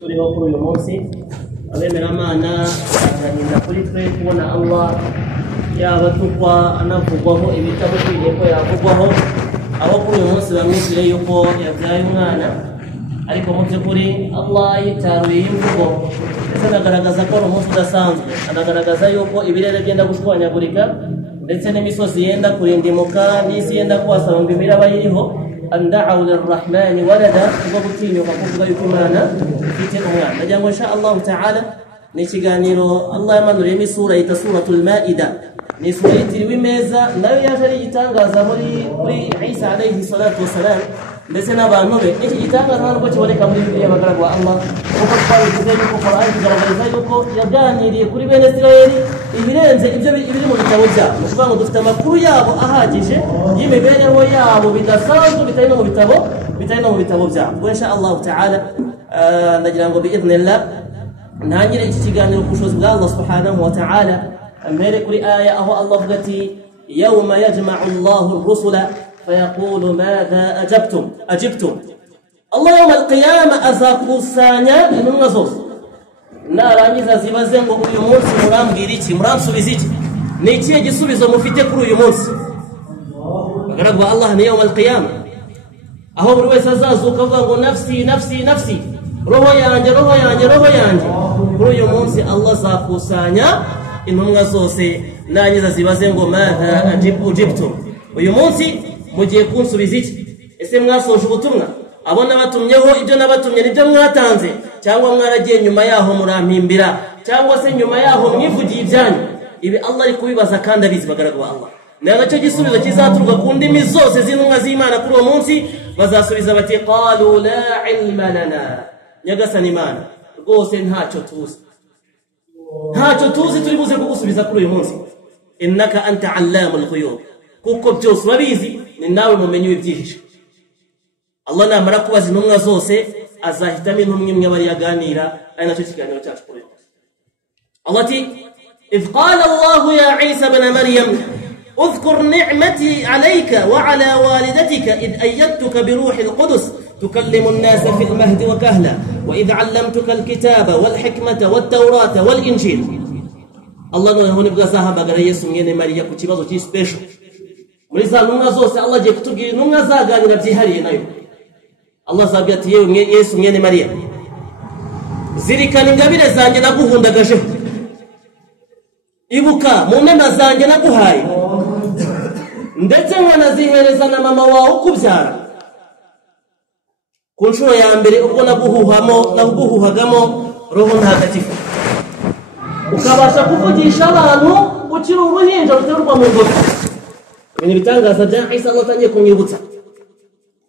turiho kuri uyu munsi abemeramana baganira kuri twe kubona Allah yaba tukwa anavugwaho ibitabo bigiye ko yavugwaho aho kuri uyu munsi bamwishyire yuko yabyaye umwana ariko mu by'ukuri Allah yitaruye imvugo ndetse anagaragaza ko ari umunsi udasanzwe, anagaragaza yuko ibirere byenda gushwanyagurika ndetse n'imisozi yenda kurindimuka n'isi yenda kwasaba ngo imiraba yiriho anda'u lirrahmani walada ubwo gutinyuka kuvuga yuko Imana ifite umwana. Ndagira ngo insha Allah ta'ala ni ikiganiro Allah yamanuriyemo isura yita suratul Maida, ni isura yitiriwe imeza, nayo yaje ari igitangaza kuri Isa alayhi salatu wassalam ndetse n'abantu be. Iki gitangaza ntabwo kiboneka muri Bibiliya abagaragu ba Allah, kuko twabivuze yuko Qur'an igaragaza yuko yaganiriye kuri bene Israeli ibirenze ibyo biri mu bitabo byabo. Ni ukuvuga ngo dufite amakuru yabo ahagije y'imibereho yabo bidasanzwe bitari no mu bitabo byabo. Insha Allah ta'ala ndagira ngo bi'idhnillah ntangire iki kiganiro ku bushobozi bwa Allah subhanahu wa ta'ala, mbere kuri aya aho Allah avuga ati yawma yajma'u Allahu ar-rusula fayaqulu madha ajibtum. Allah yawma al-qiyamah azakusanya intumwa zose, narangiza zibaze ngo uyu munsi murambwira iki, muransubiza iki, ni ikihe gisubizo mufite kuri uyu munsi? Bagaragu ba Allah ni yawma al-qiyamah aho buri wese azazuka avuga ngo nafsi nafsi nafsi, roho yanjye roho yanjye roho yanjye. Kuri uyu munsi Allah azakusanya intumwa zose, nangiza zibaze ngo madha ajibtum, uyu munsi mugiye kunsubiza iki? Ese mwasoje ubutumwa? Abo nabatumyeho ibyo nabatumye nibyo mwatanze, cyangwa mwaragiye nyuma yaho murampimbira, cyangwa se nyuma yaho mwivugiye ibyanyu? Ibi Allah ari kubibaza kandi abizi bagaragu ba Allah. Nacyo gisubizo kizaturuka ku ndimi zose z'intumwa z'Imana kuri uwo munsi, bazasubiza bati qalu la ilma lana, nyagasani Imana rwose ntacyo tuzi turi buze kugusubiza kuri uyu munsi. Innaka anta allamul ghuyub, kuko byose urabizi, ni nawe mumenyi w'ibyihishe. Allah namara kubaza intumwa zose azahitamo intumwa imwe bari yaganira, ari nacyo kiganiro cyacu kuri uyu munsi. Allah ati idh qala Allah ya Isa ibn Maryam اذكر نعمتي عليك وعلى والدتك إذ أيدتك بروح القدس تكلم الناس في المهد وكهلا وإذ علمتك الكتاب والحكمة والتوراة والإنجيل. الله نقول نبغى صاحب أجر يسوع يعني مريم كتير بزوجي سبيشل. مريض نونا زوج الله جيك تجي نونا زاغاني نبتي هري نايو. الله زابيت يسوع يعني مريم. زيري كان نجابي نزاني نبوه ندقشه. Ibuka munema zanjye naguhaye ndetse nkanazihereza na mama wawe ukubyara. Ku nshuro ya mbere ubwo naguhuhagamo roho ntagatifu, ukabasha kuvugisha abantu ukiri uruhinja ruterurwa mu ngoto. Ibintu bitangaza bya Isa Allah atangiye kumwibutsa,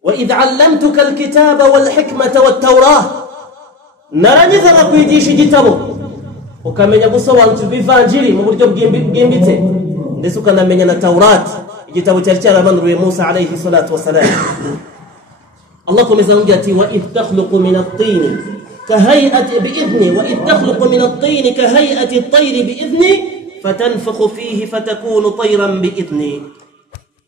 wa idh allamtuka alkitaba walhikmata wattawrah, narangiza nakwigisha igitabo ukamenya gusobanukirwa ivanjiri mu buryo bwimbitse, ndetse ukanamenya na Taurat, igitabo cyari cyaramanuriwe Musa alayhi salatu wassalam. Allah komeza avuga ati wa idh takhluqu min at-tin kahay'ati bi'idhni wa idh takhluqu min at-tin kahay'ati at-tayr bi'idhni fatanfakhu fihi fatakunu tayran bi'idhni.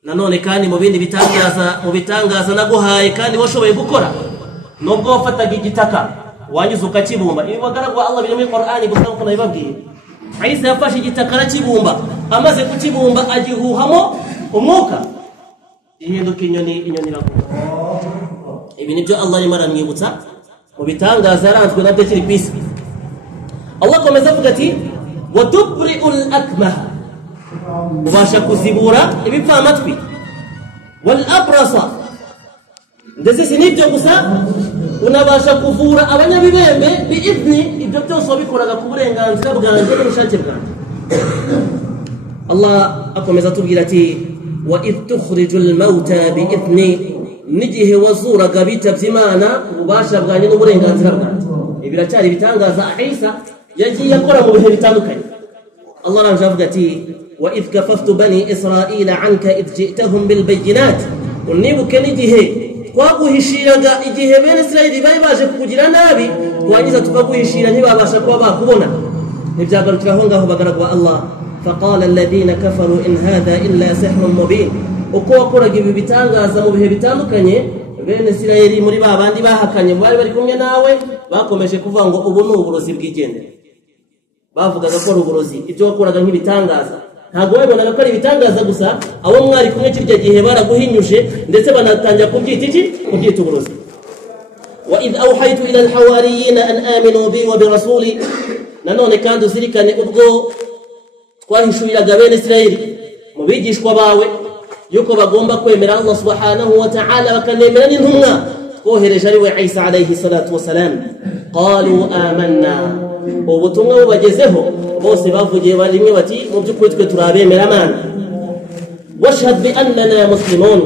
Nanone kandi mu bindi bitangaza naguhaye kandi washoboye gukora, nubwo wafataga igitaka wanyuze ukakibumba. Ibi bagaragu Allah biri muri Qur'ani gusa uko nabibabwiye. Isa yafashe igitaka arakibumba, amaze kukibumba agihuhamo umwuka, ihinduka inyoni iraguruka. Ibi nibyo Allah arimo aramwibutsa mu bitangaza yaranzwe nabyo kiri ku isi. Allah komeza avuga ati wa tubri'ul akmaha, ubasha kuzibura ibipfamatwi, wal abrasa, ndetse si nibyo gusa unabasha kuvura abanyabibembe bi'idhni. Ibyo byose wabikoraga ku burenganzira bwanjye n'ubushake bwanjye. Allah akomeza atubwira ati wa idh tukhrijul mauta bi'idhni, n'igihe wazuraga bitabye Imana ububasha bwanjye n'uburenganzira bwanjye. Ibiracyari bitangaza Isa yagiye akora mu bihe bitandukanye. Allah aranje avuga ati wa idh kafaftu bani israila anka idh ji'tahum bil bayyinat, unibuke n'igihe twaguhishiraga igihe bene Israeli bari baje kukugira nabi, wangiza tukaguhishira ntibabasha kuba bakubona. Nibyagarukira aho ngaho bagaragu ba Allah, faqala alladhina kafaru in hadha illa sihrun mubin. Uko wakoraga ibi bitangaza mu bihe bitandukanye bene Isirayeli muri babandi bahakanye bari bari kumwe nawe bakomeje kuvuga ngo ubu ni uburozi bw'igendera bavugaga ko uburozi ibyo wakoraga nk'ibitangaza ntago babonaga ko ari ibitangaza gusa abo mwari kumwe kirya gihe baraguhinyuje ndetse banatangira kubyita uburozi wa idh awhaytu ila alhawariyina an aminu bi wa bi rasuli nanone kandi uzirikane ubwo twahishuriraga bene Isirayeli mu bigishwa bawe yuko bagomba kwemera Allah subhanahu wa ta'ala bakanemera n'intumwa twohereje ari we Isa alayhi salatu wasalam qalu amanna ubutumwa bubagezeho bose bavugiye barimwe bati mu by'ukuri twe turabemera Mana washhad bi annana muslimun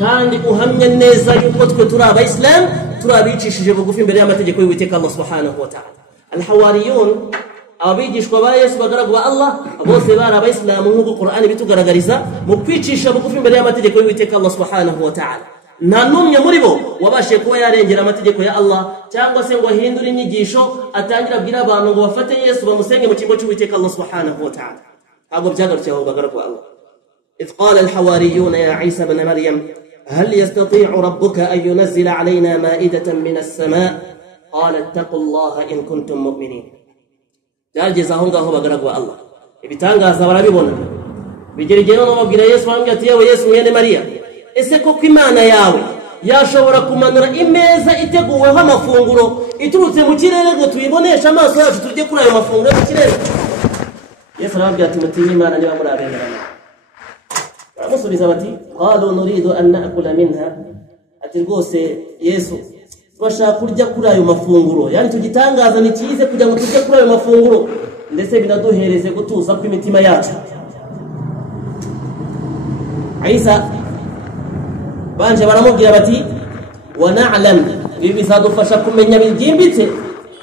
kandi uhamya neza yuko twe turi abayisilamu turabicishije bugufi imbere y'amategeko y'Uwiteka Allah subhanahu wa ta'ala alhawariyun abigishwa ba Yesu bagaragwa Allah bose bari abayisilamu nk'uko Qur'ani bitugaragariza mu kwicisha bugufi imbere y'amategeko y'Uwiteka Allah subhanahu wa ta'ala nta numwe muri bo wabashe kuba yarengera amategeko ya Allah cyangwa se ngo ahindure inyigisho atangira abwira abantu ngo bafate Yesu bamusenge mu kimbo cy'Uwiteka Allah subhanahu wa ta'ala abo byagarukiye aho bagaragwa Allah إذ قال الحواريون يا عيسى بن مريم هل يستطيع ربك أن ينزل علينا مائدة من السماء قال اتقوا الله إن كنتم مؤمنين byageze aho ngaho bagaragwa Allah ibitangaza barabibona bigerigera no babwira Yesu bambye ati yewe Yesu mwene Maria ese koko Imana yawe yashobora kumanura imeza iteguweho amafunguro iturutse mu kirere ngo tuyibonesha amaso yacu turye kuri ayo mafunguro mu kirere Yesu arababwira ati mutinye Imana niba murabengerana baramusubiza bati qalu nuridu an na'kula minha ati rwose Yesu bashaka kurya kuri ayo mafunguro yani tugitangaza ni cyize kugira ngo turye kuri ayo mafunguro ndetse binaduhereze gutuza kw'imitima yacu Isa banje baramubwira bati wa na'lam ibi bizadufasha kumenya byimbitse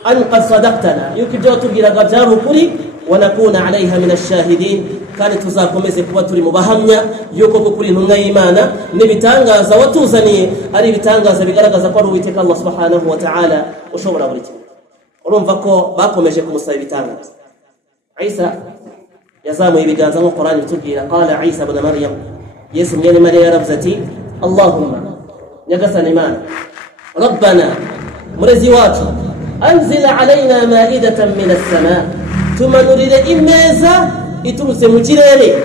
an qad sadaqtana yuko ibyo tubwiraga byari ukuri wa nakuna alaiha min ash-shahidin kandi tuzakomeze kuba turi mu bahamya yuko kuri intumwa y'Imana n'ibitangaza watuzaniye ari ibitangaza bigaragaza ko ari Uwiteka Allah subhanahu wa ta'ala ushobora buri kimwe urumva ko bakomeje kumusaba ibitangaza Isa yazamuye ibiganza nko Qur'ani bitubwira qala Isa ibn Maryam Yesu mwene Maria yaravuze ati Allahumma nyagasani Imana Rabbana murezi wacu anzil alaina ma'idatan min as-sama tumanurire imeza iturutse mu kirere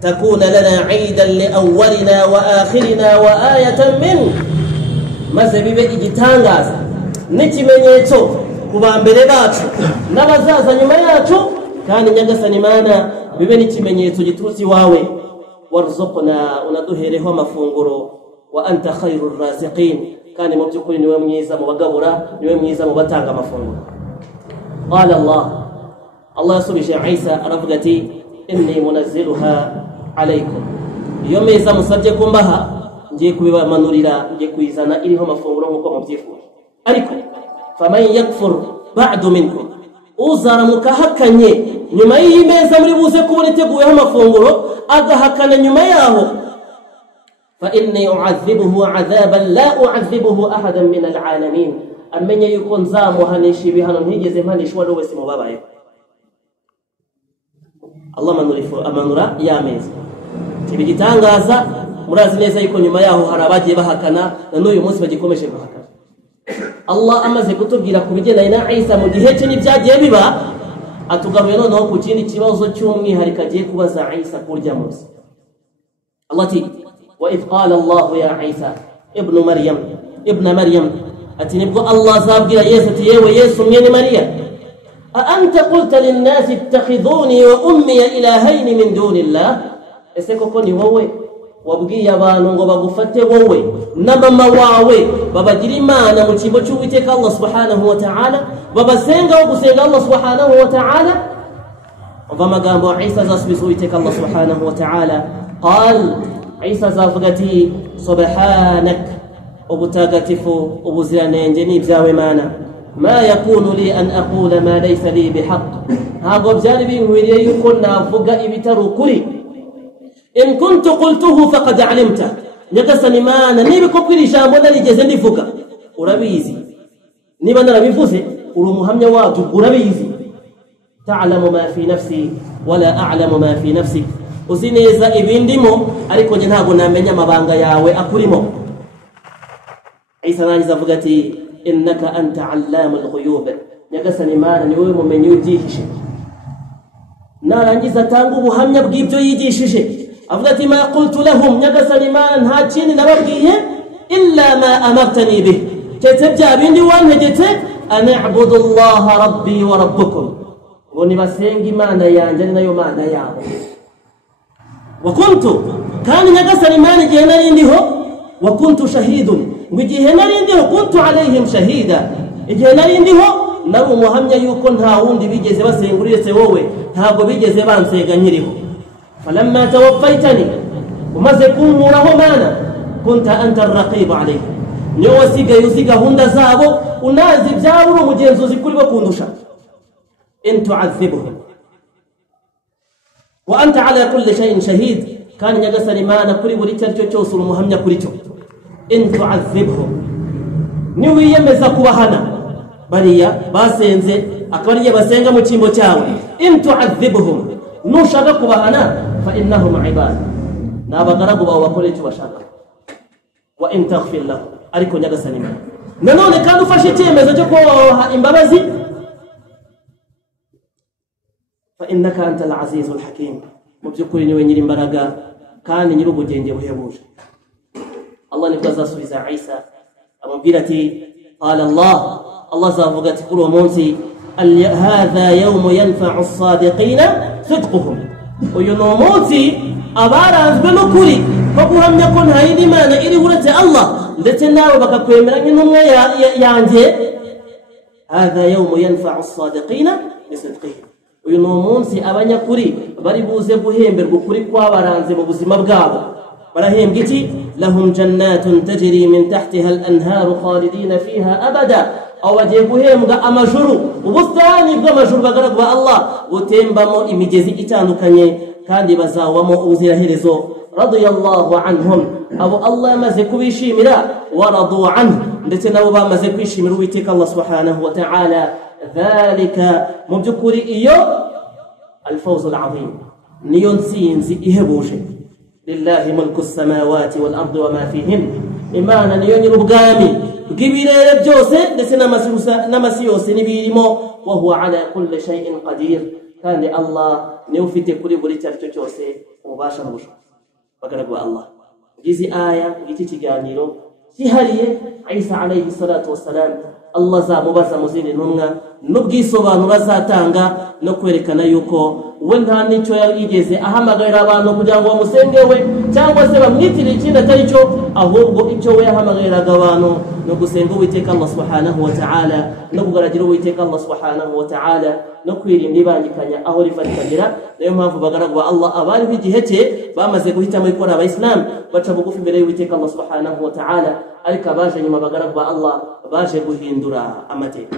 takuna lana 'aidan li awwalina wa akhirina wa ayatan min maze bibe igitangaza n'ikimenyetso ku bambere bacu n'abazaza nyuma yacu kandi nyagasani Imana bibe n'ikimenyetso giturutse iwawe warzuqna unaduhereho amafunguro wa anta khairur raziqin kandi mu byukuri niwe mwiza mu bagabura niwe mwiza mu batanga amafunguro qala Allah subhanahu wa Isa aravuga ati inni munazziluha alaykum iyo meza musabye kumbaha ngiye kubibamanurira ngiye kuyizana iriho amafunguro nkuko mubyifuza ariko faman yakfur ba'du minkum uzaramuka hakanye nyuma y'iyi meza muri buze kubona iteguyeho amafunguro agahakana nyuma yaho fa inni u'adhibuhu 'adhaban la u'adhibuhu ahadan min al'alamin amenye yuko nzamuhanisha ibihano ntigeze mpanisha uwo wese mubabaye Allah amanura ya meza tibigitangaza murazi neza yuko nyuma yaho hari abagiye bahakana na n'uyu munsi bagikomeje guhakana Allah amaze kutubwira ku bigendanye na Isa mu gihe cye n'ibyagiye biba atugaruye noneho ku kindi kibazo cy'umwihariko agiye kubaza Isa kurya munsi Allah ati wa idh qala Allah ya Isa ibn Maryam ati nibwo Allah azabwira Yesu ati yewe Yesu mwene Maria أأنت قلت للناس اتخذوني وأمي إلهين من دون الله أسكوكوني wowe wabwiye abantu ngo bagufate wowe n'amama wawe babagira imana mu kimbo cy'Uwiteka Allah subhanahu wa ta'ala babasenga wo gusenga Allah subhanahu wa ta'ala umva amagambo Isa azasubiza Uwiteka Allah subhanahu wa ta'ala qal Isa azavuga ati subhanak ubutagatifu ubuziranenge ni ibyawe Mana ما يكون لي أن أقول ما ليس لي بحق هذا بجانبي ويلي يكون نافقا إبتروا كري إن كنت قلته فقد علمته نقصني ما نبي كوكري شامونا لجزني فقا وربيزي نبنا ربيفوسي ورمهم يواجه وربيزي تعلم ما في نفسي ولا أعلم ما في نفسك usineza ibindimo ariko nje ntabwo namenya mabanga yawe akurimo Isa arangiza avuga ati innaka anta allamul ghuyub, nyagasani Imana ni wowe mumenyi w'ibyihishe. Narangiza atanga ubuhamya bw'ibyo yigishije avuga ati ma qultu lahum, nyagasani Imana nta kindi nababwiye illa ma amartani bih, tete bya bindi wantegetse, an a'budu allaha rabbi wa rabbukum, ngo nibasenga Imana yanjye nayo Mana yabo. Wa kuntu, kandi nyagasani Imana igihe nari ndiho, wa kuntu shahidun, ngo igihe nari ndiho kuntu alayhim shahida, igihe nari ndiho nari umuhamya yuko nta wundi bigeze basenga uretse wowe, ntabwo bigeze bansenga nkiriho. Falamma tawaffaytani, umaze kunkuraho Mana, kunta anta ar-raqib alayhim, niyo wasigaye uzi gahunda zabo, unazi ibyabo, uri umugenzuzi kuri bo kundusha. In tu'adhibhum wa anta ala kulli shay'in shahid, kandi nyagasani Imana kuri buri cyaricyo cyose uri umuhamya kuri cyo. In tu'adhibhum, ni wiyemeza kubahana bariya basenze akabariye basenga mu cyimbo cyawe. In tu'adhibhum, nushaka kubahana fa innahum ibad, nabagaragu bawe bakore icyo bashaka. Wa in taghfir lahum, ariko nyagasani Imana nanone kandi ufashe icyemezo cyo kubaha imbabazi, fa innaka antal azizul hakim, mu by'ukuri niwe nyiri imbaraga kandi nyiri ubugenge buhebuje. Allah nibwo azasubiza Isa amubwira ati qala Allah azavuga ati kuri uwo munsi hadha yawmu yanfa'u as-sadiqina sidquhum, uyu ni umunsi abaranzwe n'ukuri ko guhamya ko nta yindi Mana iri uretse Allah, ndetse nawe bakakwemera nk'intumwa yanjye. Hadha yawmu yanfa'u as-sadiqina bisidqihim, uyu ni umunsi abanyakuri bari buze guhemberwa ukuri kwabaranze mu buzima bwabo. barahembwa iki? Lahum jannatun tajri min tahtiha al-anharu khalidina fiha abada, aho bagiye guhembwa amajuru, ubusitani bw'amajuru bagaragu ba Allah butembamo imigezi itandukanye kandi bazawamo ubuziraherezo. Radiyallahu anhum, abo Allah yamaze kubishimira, waradu anhu, ndetse nabo bamaze kwishimira Uwiteka Allah subhanahu wa ta'ala. Dhalika, mu by'ukuri iyo al-fawz al-azim, niyo nsinzi ihebuje. Lillahi mulku as-samawati wal ardi wa ma fihin, Imana niyo nyir'ubwami bw'ibirere byose ndetse n'amasi yose n'ibirimo. Wa huwa ala kulli shay'in qadir, kandi Allah niwe ufite kuri buri cyaricyo cyose ububasha n'ubushobozi. Bagaragu Allah, ngizi aya ngiki kiganiro kihariye Isa alayhi salatu wassalam, Allah zamubaza mu zindi ntumwa n'ubwisobanuro azatanga no kwerekana yuko we nta nicyo yigeze ahamagarira abantu kugira ngo bamusenge we cyangwa se bamwitire ikindi atari cyo, ahubwo icyo we yahamagariraga abantu no gusenga Uwiteka Allah subhanahu wa ta'ala, no kugaragira Uwiteka Allah subhanahu wa ta'ala, no kwirinda ibangikanya aho rifatikagera. Niyo mpamvu bagaragwa Allah abari b'igihe cye bamaze guhitamo ikora abayisilamu baca bugufi imbere y'Uwiteka Allah subhanahu wa ta'ala, ariko abaje nyuma bagaragwa Allah baje guhindura amateka.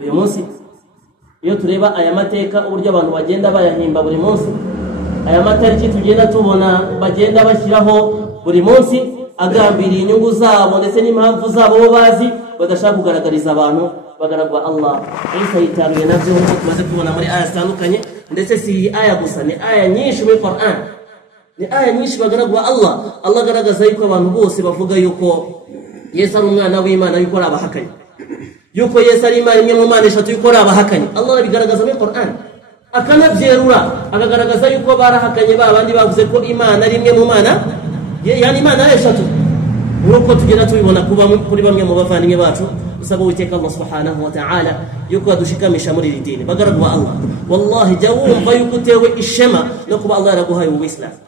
Uyu munsi iyo tureba aya mateka uburyo abantu bagenda bayahimba buri munsi, aya matariki tugenda tubona bagenda bashyiraho buri munsi agambiriye inyungu zabo ndetse n'impamvu zabo bo bazi badashaka kugaragariza abantu, bagaragwa Allah. Isa yitaruye nabyo nk'uko tumaze kubona muri aya zitandukanye, ndetse si iyi aya gusa, ni aya nyinshi muri Qur'an, ni aya nyinshi bagaragwa Allah. Allah agaragaza yuko abantu bose bavuga yuko Yesu ari umwana w'Imana, yuko ari abahakanye, yuko Yesu ari Imana imwe mu Mana eshatu, yuko ari abahakanye. Allah abigaragaza muri Qur'an, akanabyerura akagaragaza yuko barahakanye ba bandi bavuze ko Imana ari imwe mu Mana, yani Imana ari eshatu. Nuko tugenda tubibona kuri bamwe mu bavandimwe bacu. Usaba Uwiteka Allah subhanahu wa ta'ala yuko adushikamisha muri iri dini. Bagaragwa Allah, wallahi jya wumva yuko utewe ishema no kuba Allah yaraguhaye ubuyisilamu.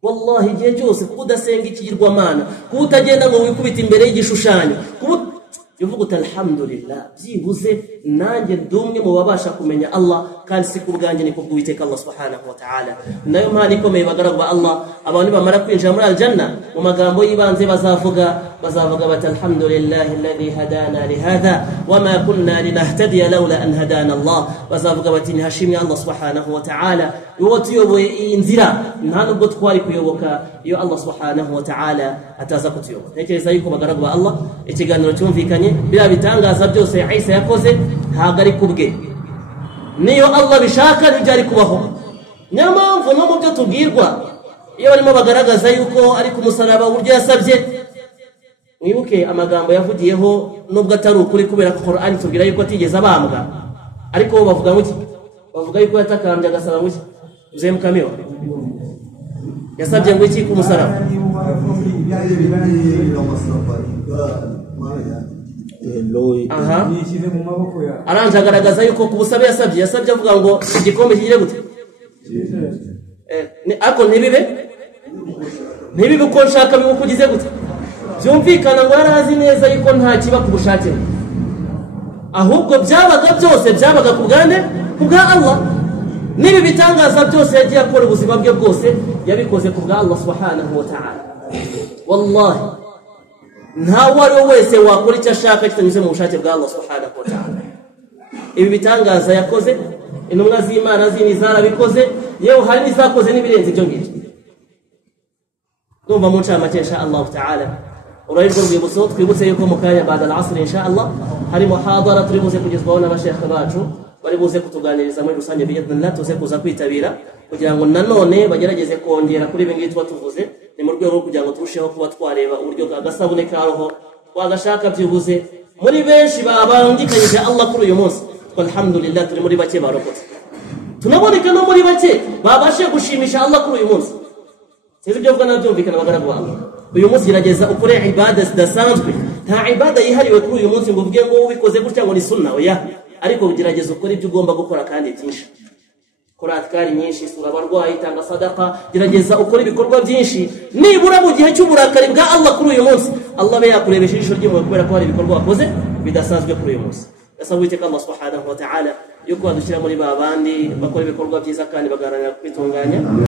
Wallahi igihe cyose kuba udasenga ikigirwamana, kuba utagenda ngo wikubite imbere y'igishushanyo, kuba uvuga uti alhamdulillah, byibuze nanjye ndumwe mu babasha kumenya Allah, kandi si kubwanjye ni kubw'Uwiteka Allah subhanahu wa ta'ala. Nayo mpano ikomeye bagaragwa Allah, abantu bamara kwinjira muri aljanna mu magambo y'ibanze bazavuga bati alhamdulillahi alladhi hadana li hadha wama kunna linahtadiya lawla an hadana Allah. Bazavuga bati ntihashimye Allah subhanahu wa ta'ala, uwo tuyoboye iyi nzira, nta nubwo twari kuyoboka iyo Allah subhanahu wa ta'ala ataza kutuyoboka. Ntekereza yuko bagaragwa Allah ikiganiro cyumvikanye, biriya bitangaza byose Isa yakoze ntabwo ari kubwe, niyo Allah bishaka nibyo ari kubaho. Niyo mpamvu no mu byo tubwirwa iyo barimo bagaragaza yuko ari ku musaraba uburyo yasabye, mwibuke amagambo yavugiyeho nubwo atari ukuri kubera ko Qur'an tubwira yuko atigeze abambwa ariko bavuga ngo bavuga yuko yatakambye agasaba ngo uze mukamiwa yasabye ngo iki ku musaraba aranje agaragaza yuko ku busabe yasabye avuga ngo igikombe kigire gute ako ntibibe uko nshaka bimukugize gute byumvikana ngo yarazi neza yuko nta kiba ku bushake ahubwo byabaga byose byabaga ku bwane kubwa Allah nibi bitangaza byose yagiye akora ubuzima bwe bwose yabikoze ku bwa Allah subhanahu wa ta'ala wallahi nta wari wese wakora icyo ashaka kitanyuze mu bushake bwa Allah subhanahu wa ta'ala ibi bitangaza yakoze intumwa z'Imana zini zarabikoze yewe hari nizakoze nibirenze ibyo ngibyo numva mu ncamake insha Allah ta'ala urayirwa rwibutso twibutse yuko mu kanya baada al-asr insha Allah hari muhadara turibuze kugezwaho n'abashekhe bacu bari buze kutuganiriza muri rusange bi'idhnillah tuze kuza kwitabira kugira ngo nanone bagerageze kongera kuri ibingi twatuvuze ni mu rwego kugira ngo turusheho kuba twareba uburyo agasabune karoho twagashaka byibuze muri benshi babangikanyije Allah kuri uyu munsi alhamdulillah turi muri bake barokotse tunaboneka no muri bake babashe gushimisha Allah kuri uyu munsi sizi byo vuga nabyumvikana bagaragu Allah uyu munsi gerageza ukore ibada zidasanzwe nta ibada yihariwe kuri uyu munsi ngo uvuge ngo ubikoze gutya ngo ni sunna oya ariko gerageza ukore ibyo ugomba gukora kandi byinshi kora atkari nyinshi sura abarwayi tanga sadaka gerageza ukore ibikorwa byinshi nibura mu gihe cy'uburakari bwa Allah kuri uyu munsi Allah be yakurebesha ijisho ry'imwe kubera ko hari ibikorwa wakoze bidasanzwe kuri uyu munsi asabwite Allah subhanahu wa ta'ala yuko adushyira muri babandi bakora ibikorwa byiza kandi bagaharanira kwitunganya